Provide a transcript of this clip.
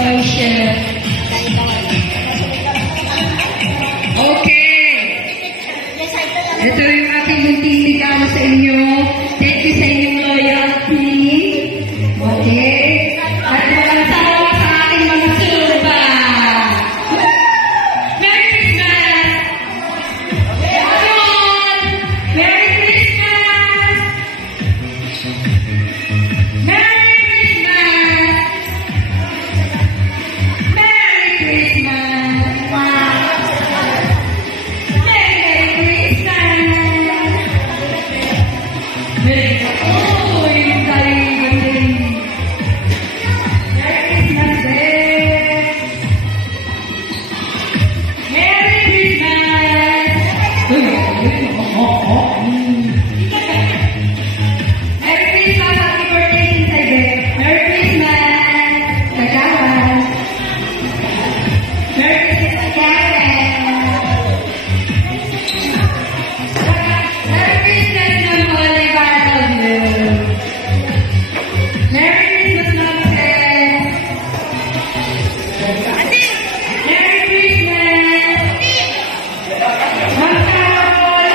Social. Okay. Ito yung ating munting regalo sa inyo. Thank you sa inyong loyalty. Okay. At walang sawa sa ating mga surba. Merry Christmas! Everyone! Merry Christmas! Merry Christmas! Merry Christmas! Merry Christmas! Oh, yung galing. Merry Christmas din! Merry Christmas! Merry Christmas! Happy birthday, Inside. Merry Christmas! Kagawas! Merry Christmas, Karen! Merry Christmas, Ma'am Oliver! I love you! Merry Christmas, Ma'am Seth! Merry Christmas! Ma'am Carol!